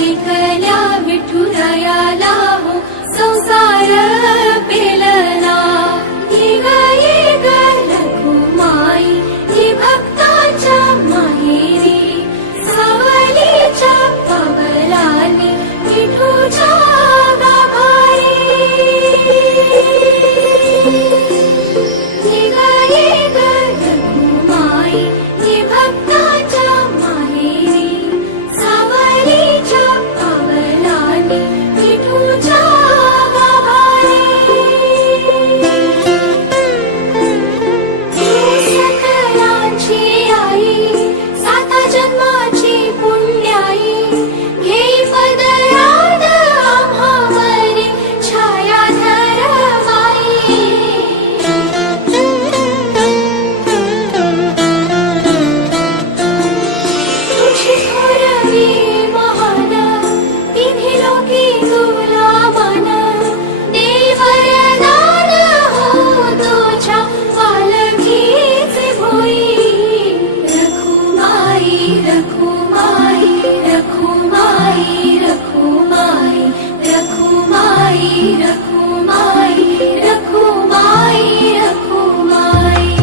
एकल्या विठुरायाला हो संसार पेलला। ये ग रखुमाई ही भक्ताच्या माहेरी सावलीच्या पावलांनी विठूच्या गाभारी। ये ग रखुमाई ही भक्ताच्या माहेरी सावलीच्या पावलांनी विठूच्या गाभारी। सकलांची आई साता जन्माची पुण्याई घेई पदरात आम्हावरी छायाधर माई। तुझी थोरवी महान तिन्ही लोकी तुला मान देई वरदान हो तुझ्या पालखीचे भोई। रखुमाई रखुमाई रखुमाई रखुमाई रखुमाई रखुमाई रखुमाई रखुमाई रखुमाई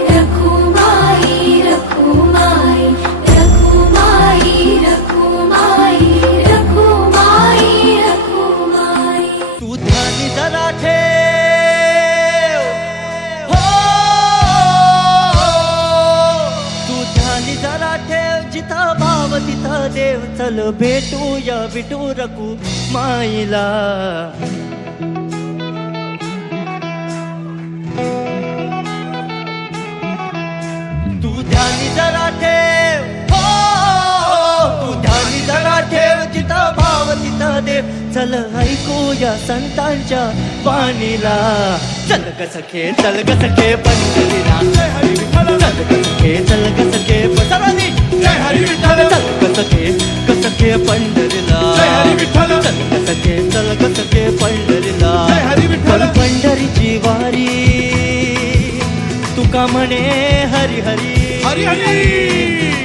रखुमाई रखुमाई रखुमाई रखुमाई रखुमाई रखुमाई रखुमाई। तू ध्यानी जरा ठेव हो, तू ध्यानी जरा ठेव जिथं भाव तिथं देव। चल भेटूया विठू रखुमाईला। तू ध्यानी जरा ठेव हो, तू ध्यानी जरा ठेव जिथं भाव तिथं देव। चल ऐकूया संतांच्या वाणीला। चल ग सखे चल ग सखे पंढरीला। जय हरी विठ्ठल चल ग सखे चल ग सखे पंढरीला। जय हरी विठ्ठल चल ग सखे पंढरीला। जय हरी विठ्ठल चल ग सखे पंढरीला। जय हरी विठ्ठल पंढरीची वारी तुका म्हणे हरी हरी हरी हरी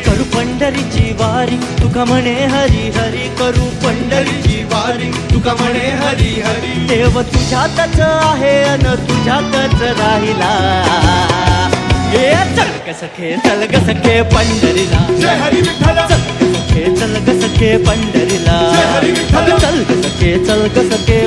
करू पंढरीची वारी तुका म्हणे हरी हरी करू पंढरीची वारी तुका म्हणे हरी हरी देव तुझ्यातच आहे अन तुझ्यातच राहिला ये चल ग सखे चल ग सखे पंढरीला जय हरी विठ्ठल चल ग सखे पंढरीला जय हरी विठ्ठल चल ग सखे